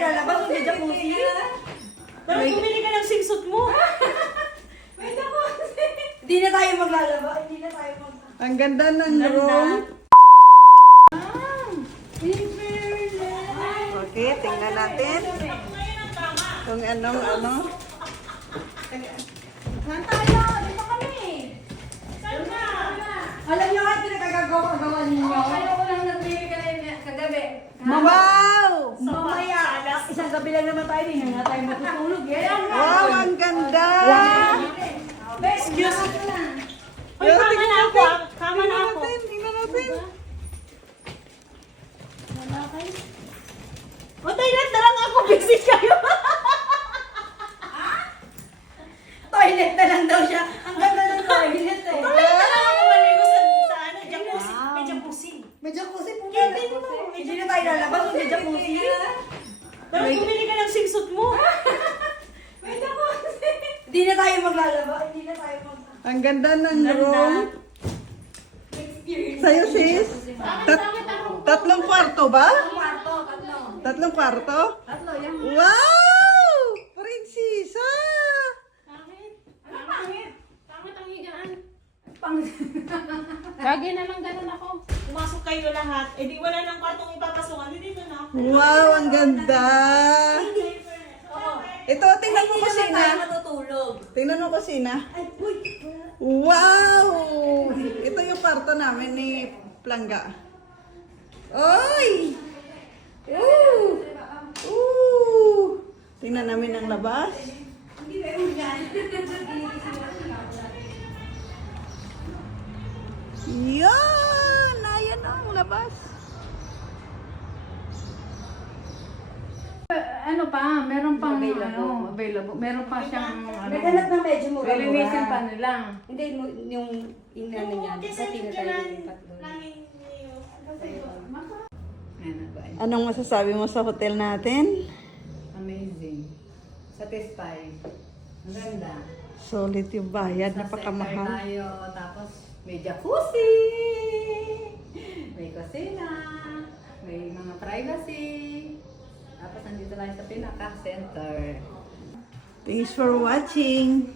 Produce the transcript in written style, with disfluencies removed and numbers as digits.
lalabas, mag-jacuzzi. Pero bumili ka ng swimsuit mo. May jacuzzi. Hindi na tayo maglalaba. Hindi na tayo Ang ganda ng room. Okay, tingnan natin. Kung anong ano. Saan tayo? Dito kami. Alam niyo nga, pinagagagawa ninyo. Ako lang nagbili ka kagabi. Wow! Mamaya, isang gabi lang naman tayo, hindi na tayo matutulog. Yan. Wow, ang ganda! Excuse me. Hoy, kama na ako ah. Kama na ako. Tingnan natin. O, toilet na lang ako. Busy kayo. Toilet na lang daw siya. Ang ganda ng toilet eh. Toilet na lang ako maligo sa ano, jacuzzi. May jacuzzi. May jacuzzi po. Hindi mo. Hindi na tayo lalabas, may jacuzzi. Pero bumili ka ng swimsuit mo. May jacuzzi. Hindi na tayo maglalaba. Hindi na tayo Ang ganda ng room. experience. Sa'yo, sis? Tatlong kwarto ba? Kwarto, tatlo. Tatlong kwarto? Tatlo, yan. Wow! Prinsesa! Ano pangit? Pangit ang higaan. Pangit. Lagi na lang ganun ako. Pumasok kayo lahat. Eh di wala nang kwartong ipapasukan. Hindi dito na. Wow, ang ganda! Ito, tingnan mo Hindi naman kusina. tayo matutulog. Tingnan mo kusina. Ay, uy. Wow! Ito yung kwarto namin ni Plangga. Oy! Ooh! Ooh! Tingnan namin ang labas. Hindi ba yung yan? Yan! Ayan ang labas. Ano pa, meron pang Available. available. Meron pa siyang Naghanap na medyo mura-mura. lilinisin pa nila. Hindi, yung inano niya. Sa tina tayo lilipat doon. Ayan, guys. Anong masasabi mo sa hotel natin? Amazing. Satisfied. Ang ganda. Solid yung bayad, Sa center napakamahal. tayo, tapos may jacuzzi, may kusina, may mga privacy. Tapos nandito lang sa pinaka-center. Thanks for watching.